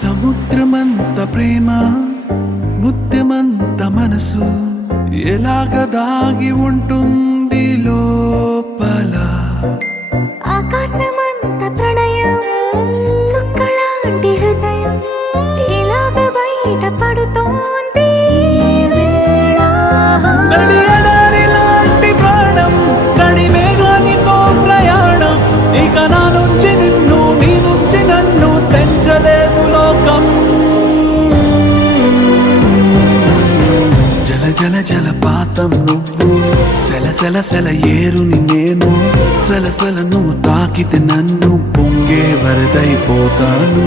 సముద్రమంత ప్రేమ ముత్యమంత మనసు ఎలాగ దాగి ఉంటుంది లోపల. ఆకాశమంత ప్రణయం చుక్కలాంటి హృదయం ఇలాగ బయట పడుతోంది వేళ. నడియడారిలాంటి ప్రాణం నడిమేఘానితో ప్రయాణం ఇక నా నుంచి నిన్ను నీ నుంచి నన్ను తెంచలేదు లోకం. జల జల జలపాతం నువ్వు సెల సెల సెల ఏరుని నేను సలసల నువ్వు తాకితే నన్ను పొంగే వరదైపోతాను.